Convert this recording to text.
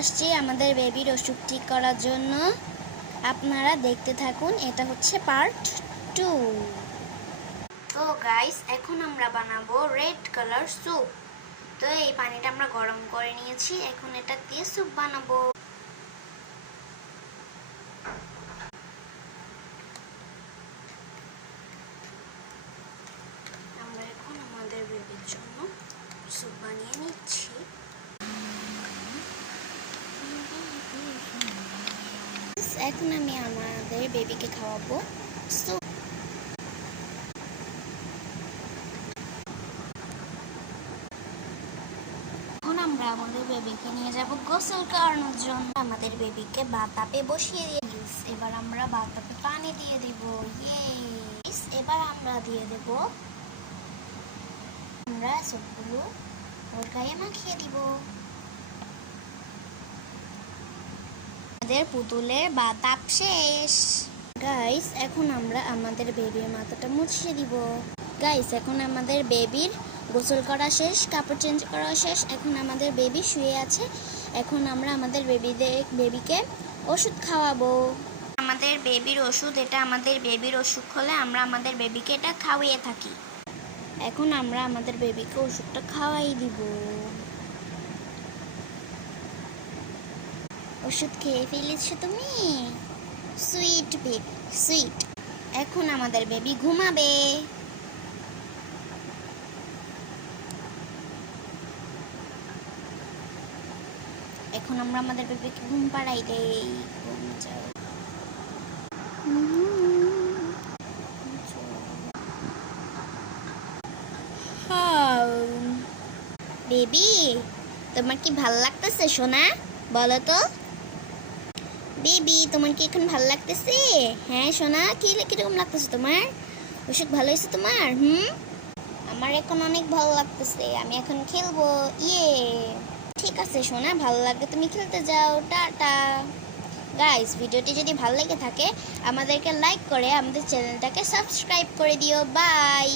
আসছি আমাদের বেবির অসুখ ঠিক করার জন্য। আপনারা দেখতে থাকুন, এটা হচ্ছে পার্ট 2। তো গাইস, এখন আমরা বানাবো রেড কালার স্যুপ। তো এই পানিটা আমরা গরম করে নিয়েছি, এখন এটা দিয়ে স্যুপ বানাবো। আমরা এখন আমাদের বেবির জন্য স্যুপ বানিয়ে নিচ্ছি। এখন আমি আমাদের বেবিকে খাওয়াবো স্যুপ। এখন আমরা আমাদের বেবিকে নিয়ে যাব গোসল করানোর জন্য। আমাদের বেবিকে বাতাপে বসিয়ে দিয়ে এবার আমরা বাতাপে পানি দিয়ে দিব। এবার আমরা দিয়ে দেব, আমরা সবগুলো ওর গায়ে মাখিয়ে দিব। আমাদের পুতুলের বাতাপ শেষ। গাইস, এখন আমরা আমাদের বেবির মাথাটা মুছিয়ে দিব। গাইস, এখন আমাদের বেবির গোসল করা শেষ, কাপড় চেঞ্জ করা শেষ। এখন আমাদের বেবি শুয়ে আছে। এখন আমরা আমাদের বেবিকে ওষুধ খাওয়াবো। আমাদের বেবির ওষুধ, এটা আমাদের বেবির অসুখ হলে আমরা আমাদের বেবিকে এটা খাওয়িয়ে থাকি। এখন আমরা আমাদের বেবিকে ওষুধটা খাওয়াই দিব। ওষুধ খেয়ে ফেলেছো তুমি? Sweet baby, sweet. এখন আমাদের বেবি ঘুমাবে। এখন আমরা আমাদের বেবিকে ঘুম পাড়াই দেই। ঘুম যাও। বেবি, তোমার কি ভাল লাগতেছে সোনা? বলো তো বেবি, তোমার কি এখন ভাল লাগতেছে? হ্যাঁ সোনা, কিরকম লাগতেছে তোমার? ওষুধ ভালো হয়েছে তোমার? আমার এখন অনেক ভালো লাগতেছে, আমি এখন খেলবো। ঠিক আছে সোনা, ভালো লাগলে তুমি খেলতে যাও। টাটা। গাইস, ভিডিওটি যদি ভালো লেগে থাকে আমাদেরকে লাইক করে আমাদের চ্যানেলটাকে সাবস্ক্রাইব করে দিও। বাই।